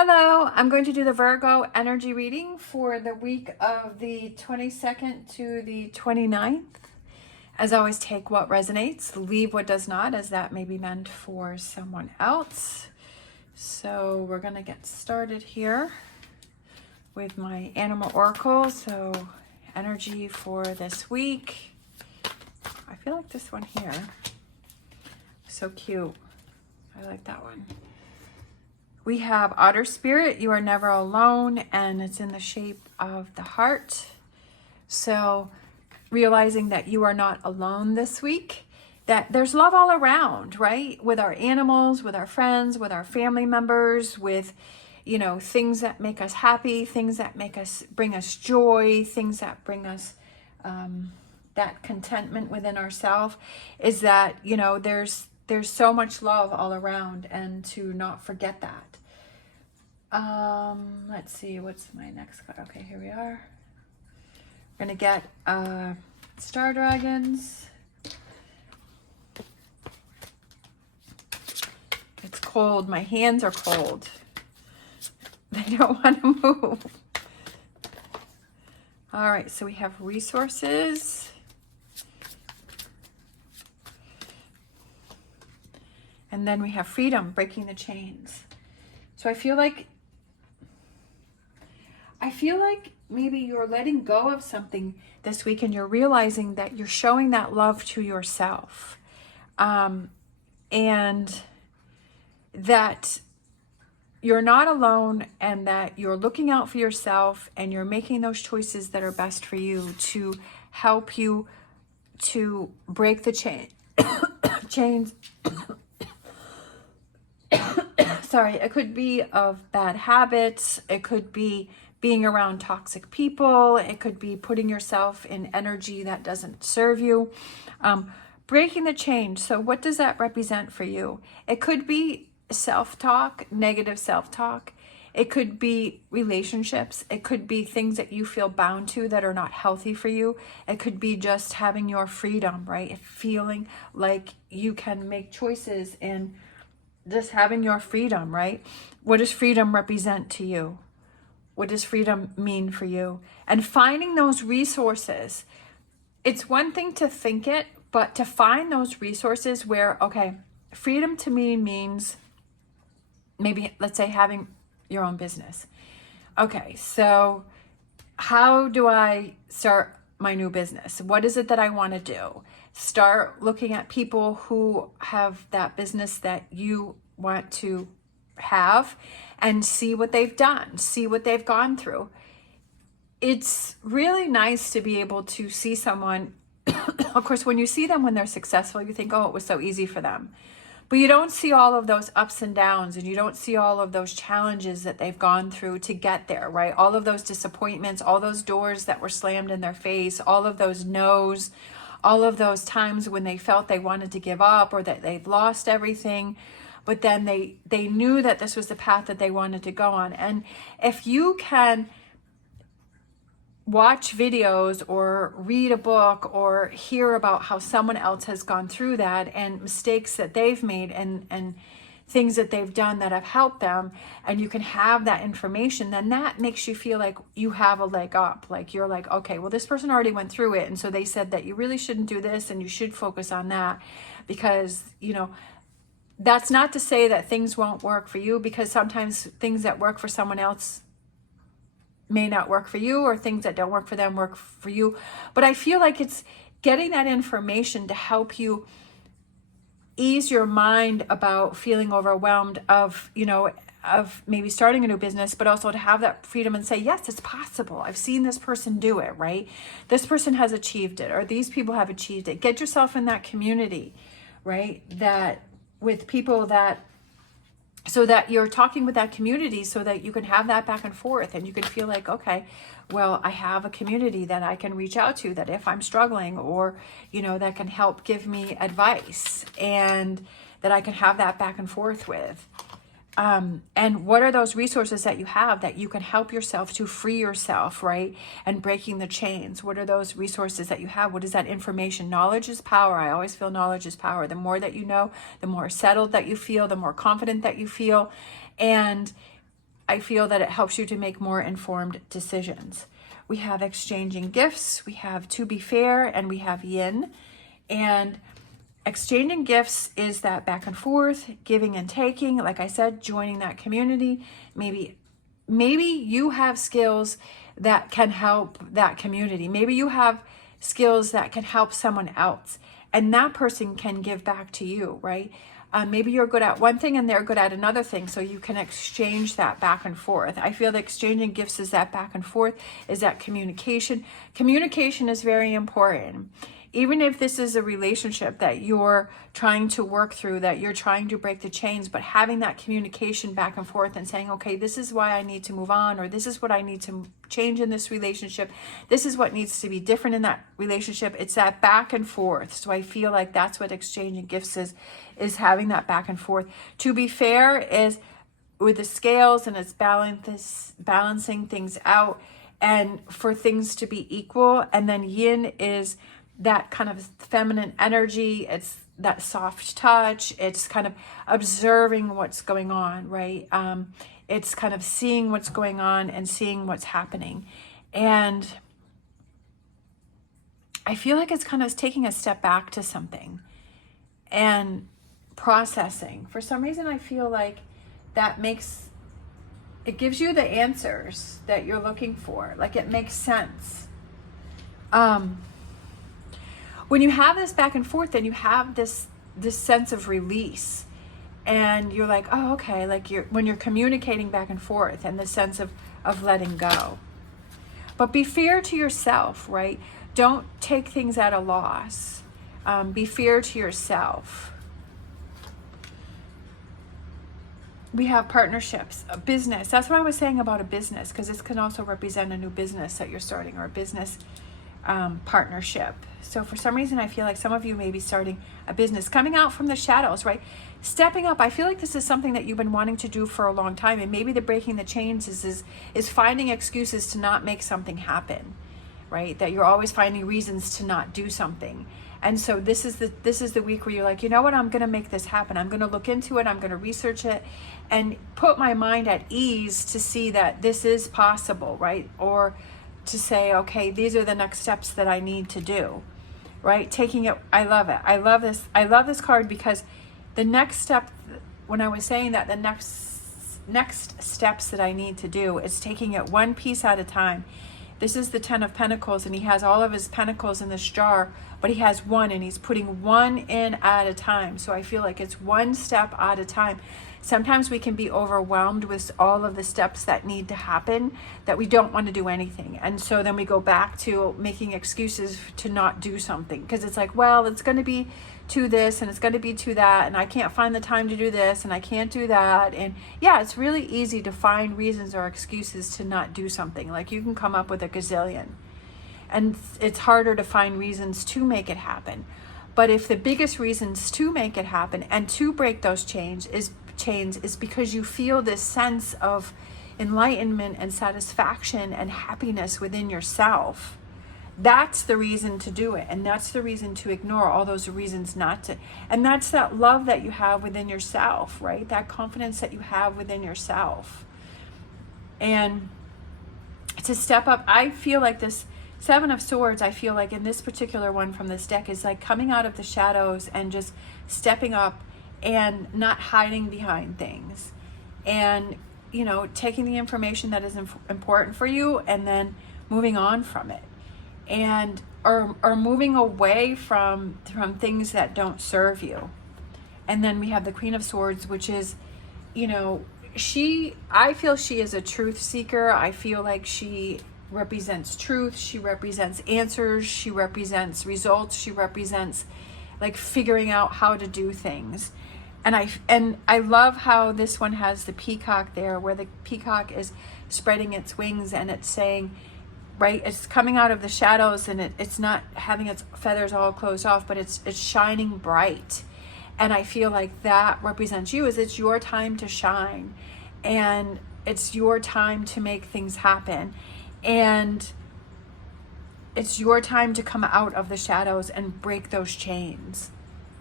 Hello, I'm going to do the Virgo energy reading for the week of the 22nd to the 29th. As always, take what resonates, leave what does not, as that may be meant for someone else. So we're going to get started here with my animal oracle. So energy for this week. I feel like this one here. So cute. I like that one. We have Otter Spirit, you are never alone, and it's in the shape of the heart. So realizing that you are not alone this week, that there's love all around, right? With our animals, with our friends, with our family members, with, things that make us happy, things that bring us joy, things that bring us that contentment within ourselves, is that, there's so much love all around, and to not forget that. Let's see, what's my next card? Okay, here we are. We're gonna get Star Dragons. It's cold, my hands are cold. They don't want to move. All right, so we have resources. And then we have freedom, breaking the chains. So I feel like maybe you're letting go of something this week, and you're realizing that you're showing that love to yourself. And that you're not alone, and that you're looking out for yourself, and you're making those choices that are best for you to help you to break the chains. Sorry, it could be of bad habits. It could be being around toxic people. It could be putting yourself in energy that doesn't serve you. Breaking the chain. So what does that represent for you? It could be self-talk, negative self-talk. It could be relationships. It could be things that you feel bound to that are not healthy for you. It could be just having your freedom, right? Feeling like you can make choices and just having your freedom, right? What does freedom represent to you? What does freedom mean for you? And finding those resources. It's one thing to think it, but to find those resources where, okay, freedom to me means maybe, let's say, having your own business. Okay, so how do I start my new business? What is it that I want to do? Start looking at people who have that business that you want to have, and see what they've done, see what they've gone through. It's really nice to be able to see someone. Of course, when you see them when they're successful, you think, oh, it was so easy for them. But you don't see all of those ups and downs, and you don't see all of those challenges that they've gone through to get there, right? All of those disappointments, all those doors that were slammed in their face, all of those no's, all of those times when they felt they wanted to give up, or that they've lost everything. But then they knew that this was the path that they wanted to go on. And if you can watch videos or read a book or hear about how someone else has gone through that, and mistakes that they've made, and things that they've done that have helped them, and you can have that information, then that makes you feel like you have a leg up. Like you're like, okay, well, this person already went through it, and so they said that you really shouldn't do this and you should focus on that, because, that's not to say that things won't work for you, because sometimes things that work for someone else may not work for you, or things that don't work for them work for you. But I feel like it's getting that information to help you ease your mind about feeling overwhelmed of maybe starting a new business, but also to have that freedom and say, yes, it's possible. I've seen this person do it, right? This person has achieved it, or these people have achieved it. Get yourself in that community, right? That with people so that you're talking with that community, so that you can have that back and forth, and you can feel like, okay, well, I have a community that I can reach out to, that if I'm struggling, or, that can help give me advice, and that I can have that back and forth with. And what are those resources that you have that you can help yourself to free yourself, right? And breaking the chains. What are those resources that you have? What is that information? Knowledge is power. I always feel knowledge is power. The more that you know, the more settled that you feel, the more confident that you feel. And I feel that it helps you to make more informed decisions. We have exchanging gifts, we have to be fair, and we have yin. And exchanging gifts is that back and forth, giving and taking. Like I said, joining that community. Maybe you have skills that can help that community. Maybe you have skills that can help someone else, and that person can give back to you, right? Maybe you're good at one thing and they're good at another thing, so you can exchange that back and forth. I feel that exchanging gifts is that back and forth, is that communication. Communication is very important. Even if this is a relationship that you're trying to work through, that you're trying to break the chains, but having that communication back and forth and saying, okay, this is why I need to move on, or this is what I need to change in this relationship. This is what needs to be different in that relationship. It's that back and forth. So I feel like that's what exchanging gifts is having that back and forth. To be fair is with the scales, and it's balancing things out and for things to be equal. And then yin is that kind of feminine energy. It's that soft touch. It's kind of observing what's going on, right? It's kind of seeing what's going on and seeing what's happening. And I feel like it's kind of taking a step back to something and processing. For some reason, I feel like it gives you the answers that you're looking for. Like, it makes sense. When you have this back and forth, then you have this sense of release, and you're like, oh, okay, like when you're communicating back and forth, and the sense of letting go. But be fair to yourself, right? Don't take things at a loss. Be fair to yourself. We have partnerships, a business. That's what I was saying about a business, because this can also represent a new business that you're starting, or a business partnership. So for some reason, I feel like some of you may be starting a business, coming out from the shadows, right? Stepping up. I feel like this is something that you've been wanting to do for a long time, and maybe the breaking the chains is finding excuses to not make something happen, right? That you're always finding reasons to not do something. And so this is the week where you're like, you know what, I'm going to make this happen. I'm going to look into it. I'm going to research it and put my mind at ease to see that this is possible, right? Or to say, okay, these are the next steps that I need to do, right? Taking it, I love it. I love this card, because the next step, when I was saying that, the next steps that I need to do is taking it one piece at a time. This is the 10 of Pentacles, and he has all of his pentacles in this jar, but he has one, and he's putting one in at a time. So I feel like it's one step at a time. Sometimes we can be overwhelmed with all of the steps that need to happen, that we don't want to do anything. And so then we go back to making excuses to not do something, because it's like, well, it's going to be to this and it's going to be to that, and I can't find the time to do this and I can't do that. And yeah, it's really easy to find reasons or excuses to not do something. Like, you can come up with a gazillion, and it's harder to find reasons to make it happen. But if the biggest reasons to make it happen and to break those chains is because you feel this sense of enlightenment and satisfaction and happiness within yourself, that's the reason to do it. And that's the reason to ignore all those reasons not to. And that's that love that you have within yourself, right? That confidence that you have within yourself. And to step up, I feel like this 7 of Swords, I feel like in this particular one from this deck, is like coming out of the shadows and just stepping up and not hiding behind things, and, you know, taking the information that is important for you and then moving on from it, and or moving away from things that don't serve you. And then we have the Queen of Swords, which is, you know, I feel she is a truth seeker. I feel like she represents truth. She represents answers. She represents results. She represents like figuring out how to do things. And I love how this one has the peacock there, where the peacock is spreading its wings, and it's saying, right, it's coming out of the shadows, and it's not having its feathers all closed off, but it's shining bright. And I feel like that represents you, is it's your time to shine, and it's your time to make things happen, and it's your time to come out of the shadows and break those chains,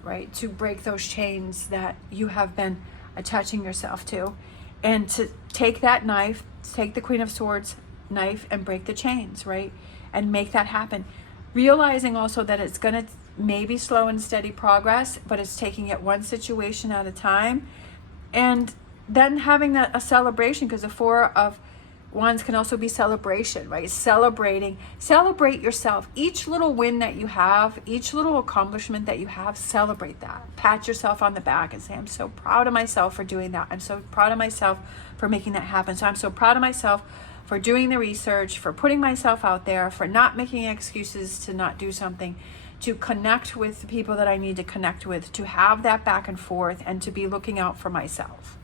right? To break those chains that you have been attaching yourself to. and to take that knife, take the Queen of Swords knife and break the chains, right? And make that happen. Realizing also that it's going to maybe slow and steady progress, but it's taking it one situation at a time. And then having that a celebration, because the Four of Wands can also be celebration, right? Celebrate yourself. Each little win that you have, each little accomplishment that you have, celebrate that. Pat yourself on the back and say, I'm so proud of myself for doing that. I'm so proud of myself for making that happen. So I'm so proud of myself for doing the research, for putting myself out there, for not making excuses to not do something, to connect with the people that I need to connect with, to have that back and forth, and to be looking out for myself.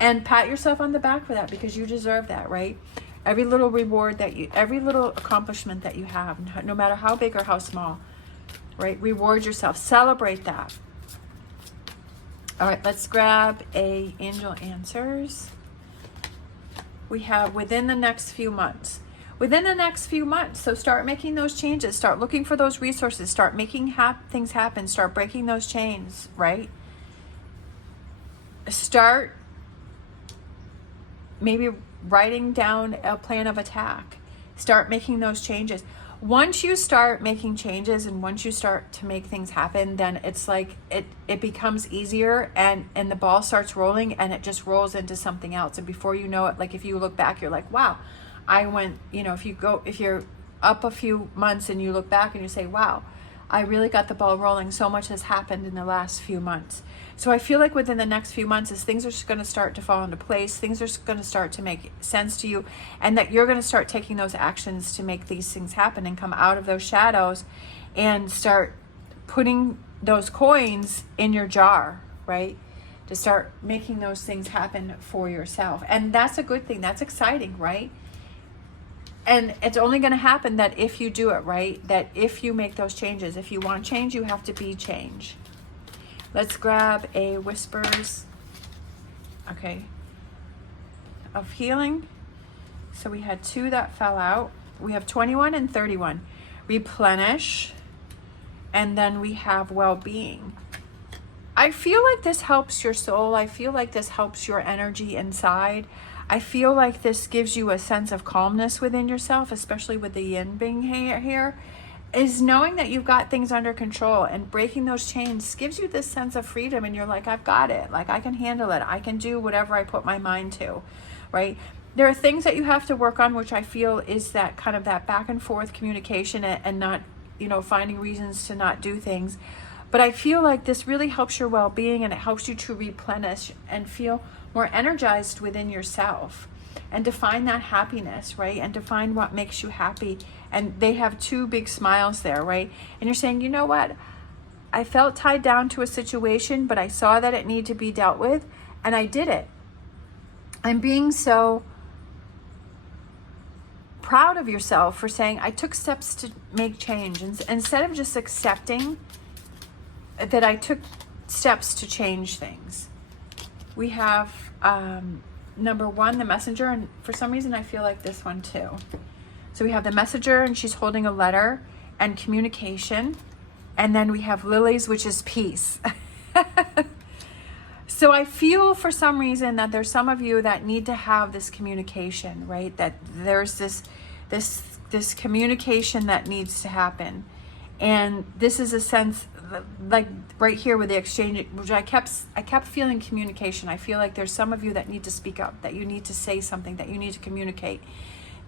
And pat yourself on the back for that, because you deserve that, right? Every little reward every little accomplishment that you have, no matter how big or how small, right? Reward yourself, celebrate that. All right, let's grab a angel answers. We have within the next few months. Within the next few months, so start making those changes, start looking for those resources, start making things happen, start breaking those chains, right? Start maybe writing down a plan of attack. Start making those changes. Once you start making changes and once you start to make things happen, then it's like it becomes easier, and the ball starts rolling, and it just rolls into something else. And before you know it, like if you look back, you're like, wow, I went, if you're up a few months and you look back and you say, wow, I really got the ball rolling. So much has happened in the last few months. So I feel like within the next few months, as things are just going to start to fall into place, things are going to start to make sense to you, and that you're going to start taking those actions to make these things happen and come out of those shadows and start putting those coins in your jar, right? To start making those things happen for yourself. And that's a good thing. That's exciting, right? And it's only going to happen that if you do it, right? That if you make those changes. If you want change, you have to be change. Let's grab a whispers, okay, of healing. So we had 2 that fell out. We have 21 and 31. Replenish. And then we have well-being. I feel like this helps your soul. I feel like this helps your energy inside. I feel like this gives you a sense of calmness within yourself, especially with the yin being here, is knowing that you've got things under control, and breaking those chains gives you this sense of freedom, and you're like, I've got it. Like, I can handle it. I can do whatever I put my mind to, right? There are things that you have to work on, which I feel is that kind of that back and forth communication and not, finding reasons to not do things. But I feel like this really helps your well-being, and it helps you to replenish and feel more energized within yourself, and to find that happiness, right? And to find what makes you happy. And they have 2 big smiles there, right? And you're saying, you know what? I felt tied down to a situation, but I saw that it needed to be dealt with, and I did it. I'm being so proud of yourself for saying, I took steps to make change. And instead of just accepting that I took steps to change things. We have number 1, the messenger, and for some reason I feel like this one too. So we have the messenger, and she's holding a letter and communication, and then we have lilies, which is peace. So I feel for some reason that there's some of you that need to have this communication, right? That there's this communication that needs to happen, and this is a sense like right here with the exchange, which I kept feeling communication. I feel like there's some of you that need to speak up, that you need to say something, that you need to communicate,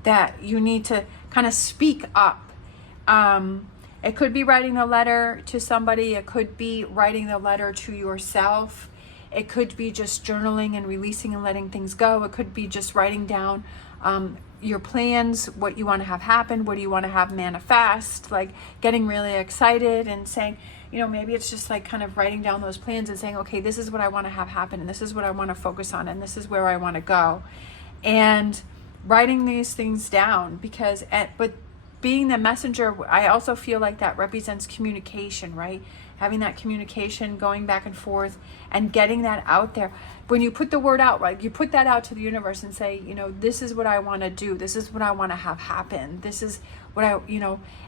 that you need to kind of speak up. It could be writing a letter to somebody. It could be writing the letter to yourself. It could be just journaling and releasing and letting things go. It could be just writing down your plans, what you want to have happen, what do you want to have manifest, like getting really excited and saying, maybe it's just like kind of writing down those plans and saying, okay, this is what I want to have happen, and this is what I want to focus on, and this is where I want to go. And writing these things down, but being the messenger, I also feel like that represents communication, right? Having that communication, going back and forth, and getting that out there. When you put the word out, right, you put that out to the universe and say, this is what I want to do. This is what I want to have happen. This is what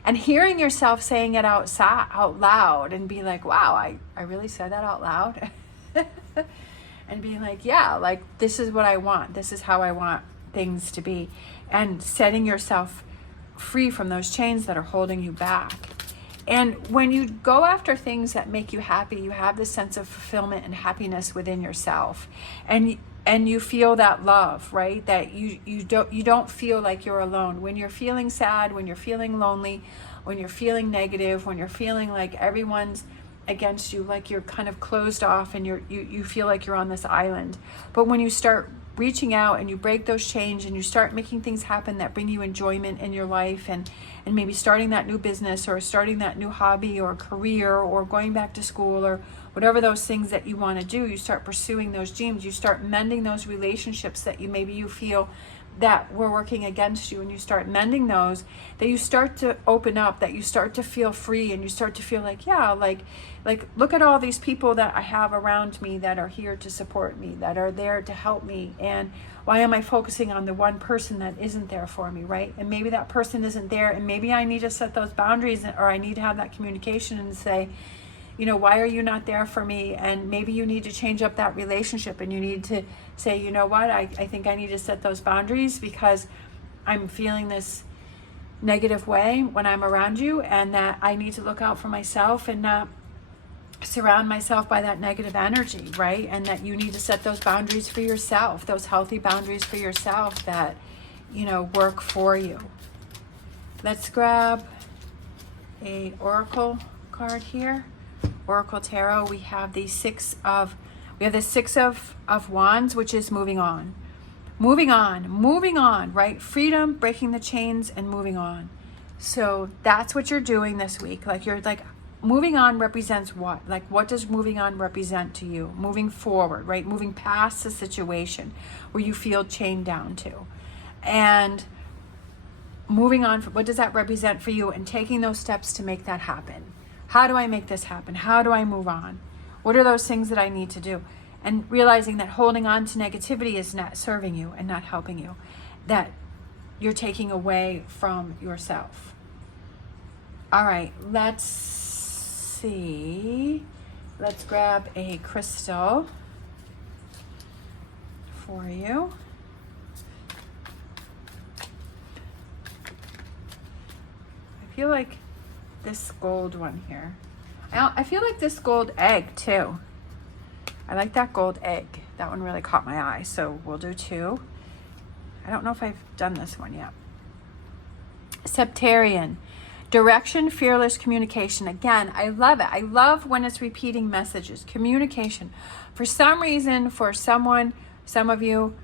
and hearing yourself saying it out loud and be like, wow, I really said that out loud. and being like, yeah, like this is what I want. This is how I want things to be. And setting yourself free from those chains that are holding you back. And when you go after things that make you happy, you have this sense of fulfillment and happiness within yourself. And you feel that love, right? That you don't feel like you're alone. When you're feeling sad, when you're feeling lonely, when you're feeling negative, when you're feeling like everyone's against you, like you're kind of closed off and you feel like you're on this island. But when you start reaching out and you break those chains and you start making things happen that bring you enjoyment in your life, and maybe starting that new business or starting that new hobby or career or going back to school or whatever those things that you want to do, you start pursuing those dreams, you start mending those relationships that you feel that were working against you, and you start mending those, that you start to open up, that you start to feel free, and you start to feel like, yeah, like look at all these people that I have around me that are here to support me, that are there to help me, and why am I focusing on the one person that isn't there for me, right? And maybe that person isn't there, and maybe I need to set those boundaries, or I need to have that communication and say, why are you not there for me? And maybe you need to change up that relationship, and you need to say, you know what, I think I need to set those boundaries because I'm feeling this negative way when I'm around you, and that I need to look out for myself and not surround myself by that negative energy, right? And that you need to set those boundaries for yourself, those healthy boundaries for yourself that, work for you. Let's grab a oracle card here. Oracle Tarot. We have the Six of Wands, which is moving on, right? Freedom, breaking the chains, and moving on. So that's what you're doing this week. Like you're like, moving on represents what? Like, what does moving on represent to you? Moving forward, right? Moving past the situation where you feel chained down to. And moving on, what does that represent for you? And taking those steps to make that happen. How do I make this happen? How do I move on? What are those things that I need to do? And realizing that holding on to negativity is not serving you and not helping you. That you're taking away from yourself. All right, let's see. Let's grab a crystal for you. I feel like this gold one here. I feel like this gold egg too. I like that gold egg. That one really caught my eye, so we'll do 2. I don't know if I've done this one yet. Septarian. Direction, fearless communication. Again, I love it. I love when it's repeating messages. Communication. For some reason, for some of you,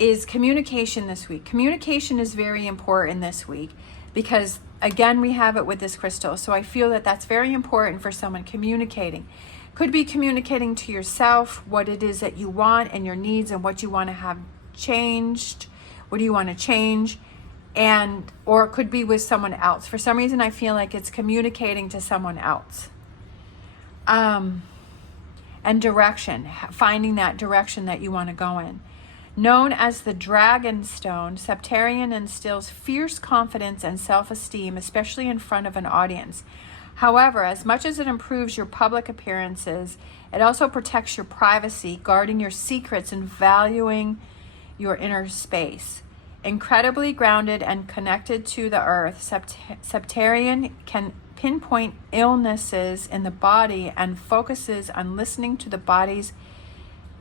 is communication this week. Communication is very important this week because, again, we have it with this crystal. So I feel that that's very important for someone communicating. Could be communicating to yourself what it is that you want and your needs and what you want to have changed. What do you want to change? Or it could be with someone else. For some reason, I feel like it's communicating to someone else. And direction, finding that direction that you want to go in. Known as the Dragon Stone, Septarian instills fierce confidence and self-esteem, especially in front of an audience. However, as much as it improves your public appearances, it also protects your privacy, guarding your secrets and valuing your inner space. Incredibly grounded and connected to the earth, Septarian can pinpoint illnesses in the body and focuses on listening to the body's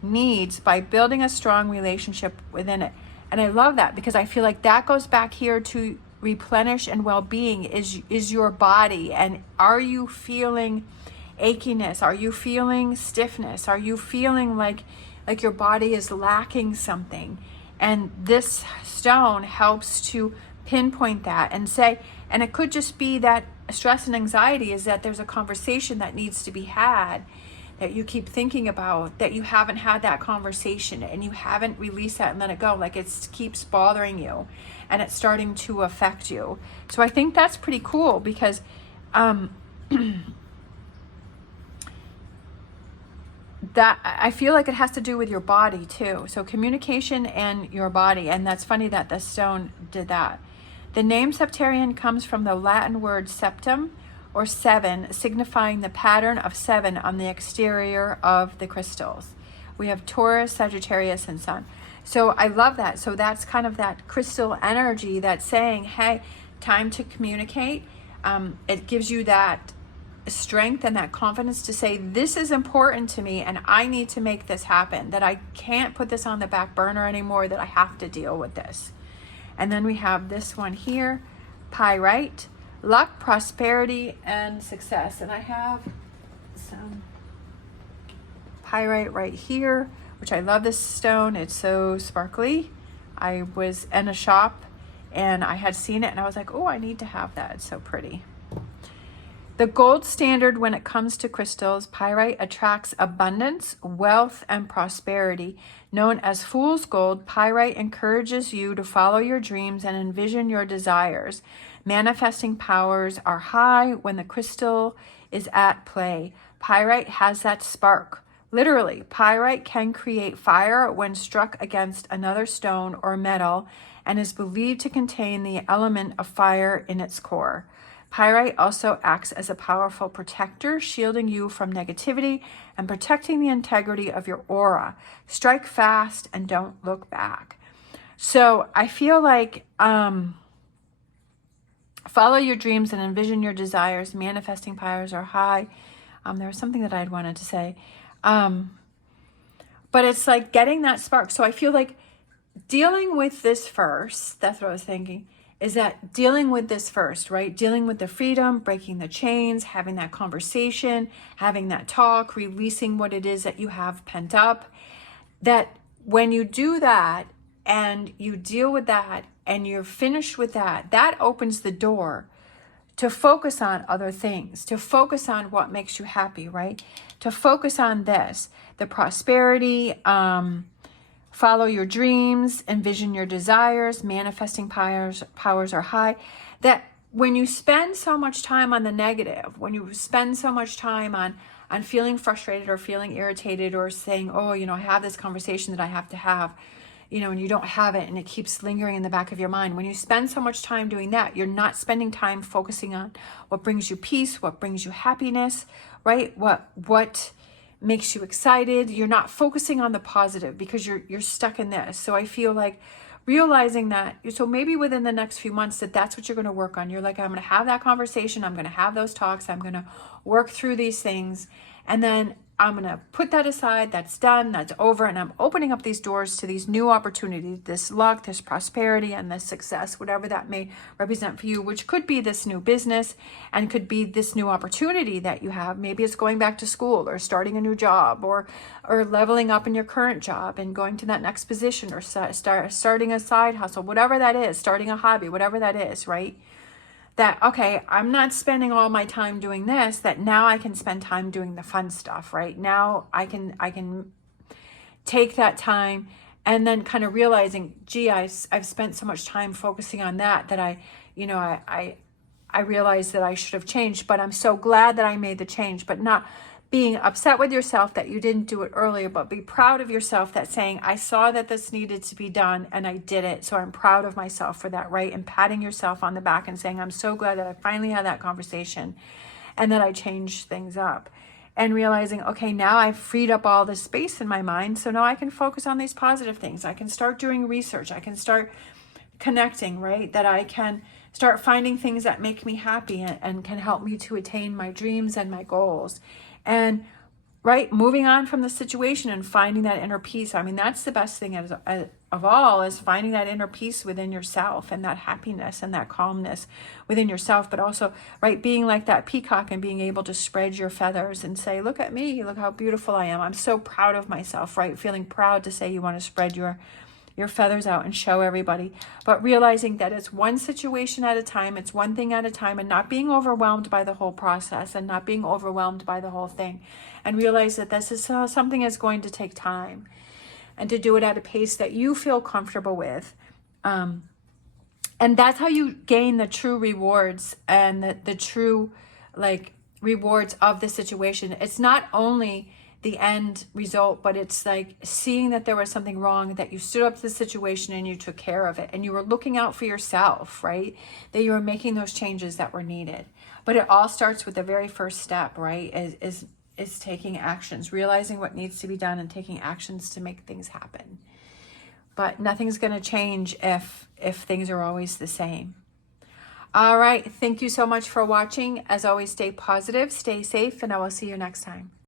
needs by building a strong relationship within it. And I love that because I feel like that goes back here to replenish and well-being is your body. And are you feeling achiness? Are you feeling stiffness? Are you feeling like your body is lacking something? And this stone helps to pinpoint that and say, and it could just be that stress and anxiety is that there's a conversation that needs to be had that you keep thinking about, that you haven't had that conversation and you haven't released that and let it go. Like it keeps bothering you and it's starting to affect you. So I think that's pretty cool because that I feel like it has to do with your body too. So communication and your body. And that's funny that the stone did that. The name Septarian comes from the Latin word septum, or 7, signifying the pattern of 7 on the exterior of the crystals, We have Taurus, Sagittarius, and Sun. So I love that. So that's kind of that crystal energy that's saying, hey, time to communicate. It gives you that strength and that confidence to say, this is important to me and I need to make this happen, that I can't put this on the back burner anymore, that I have to deal with this. And then we have this one here, Pyrite, luck, prosperity, and success. And I have some Pyrite right here, which I love this stone. It's so sparkly. I was in a shop and I had seen it and I was like, oh, I need to have that. It's so pretty. The gold standard when it comes to crystals, pyrite attracts abundance, wealth, and prosperity. Known as fool's gold, pyrite encourages you to follow your dreams and envision your desires. Manifesting powers are high when the crystal is at play. Pyrite has that spark. Literally, pyrite can create fire when struck against another stone or metal and is believed to contain the element of fire in its core. Pyrite also acts as a powerful protector, shielding you from negativity and protecting the integrity of your aura. Strike fast and don't look back. So I feel like follow your dreams and envision your desires. Manifesting powers are high. There was something that I'd wanted to say. But it's like getting that spark. So I feel like dealing with this first, that's what I was thinking, is that dealing with this first, right? Dealing with the freedom, breaking the chains, having that conversation, having that talk, releasing what it is that you have pent up. That when you do that and you deal with that and you're finished with that, that opens the door to focus on other things, to focus on what makes you happy, right? To focus on this, the prosperity, follow your dreams, envision your desires, manifesting powers are high. That when you spend so much time on the negative, when you spend so much time on feeling frustrated or feeling irritated or saying, oh, I have this conversation that I have to have, and you don't have it and it keeps lingering in the back of your mind. When you spend so much time doing that, you're not spending time focusing on what brings you peace, what brings you happiness, right? What makes you excited. You're not focusing on the positive because you're stuck in this. So I feel like realizing that, so maybe within the next few months that's what you're going to work on. You're like, I'm going to have that conversation. I'm going to have those talks. I'm going to work through these things. And then I'm going to put that aside. That's done. That's over. And I'm opening up these doors to these new opportunities, this luck, this prosperity, and this success, whatever that may represent for you, which could be this new business and could be this new opportunity that you have. Maybe it's going back to school or starting a new job or leveling up in your current job and going to that next position or starting a side hustle, whatever that is, starting a hobby, whatever that is, right? That, okay, I'm not spending all my time doing this, that now I can spend time doing the fun stuff, right? Now I can take that time and then kind of realizing, gee, I've spent so much time focusing on that I realized that I should have changed, but I'm so glad that I made the change, but not being upset with yourself that you didn't do it earlier, but be proud of yourself that saying, I saw that this needed to be done and I did it. So I'm proud of myself for that, right? And patting yourself on the back and saying, I'm so glad that I finally had that conversation and that I changed things up. And realizing, okay, now I've freed up all this space in my mind. So now I can focus on these positive things. I can start doing research. I can start connecting, right? That I can start finding things that make me happy and can help me to attain my dreams and my goals. And right, moving on from the situation and finding that inner peace. I mean, that's the best thing of all, is finding that inner peace within yourself and that happiness and that calmness within yourself, but also, right, being like that peacock and being able to spread your feathers and say, look at me, look how beautiful I am. I'm so proud of myself, right? Feeling proud to say you want to spread your feathers out and show everybody, but realizing that it's one situation at a time, it's one thing at a time, and not being overwhelmed by the whole process and not being overwhelmed by the whole thing, and realize that this is something that's going to take time and to do it at a pace that you feel comfortable with. And that's how you gain the true rewards and the true rewards of the situation. It's not only the end result, but it's like seeing that there was something wrong, that you stood up to the situation and you took care of it and you were looking out for yourself, right? That you were making those changes that were needed. But it all starts with the very first step, right? Is is taking actions, realizing what needs to be done and taking actions to make things happen. But nothing's going to change if things are always the same. All right. Thank you so much for watching. As always, stay positive, stay safe, and I will see you next time.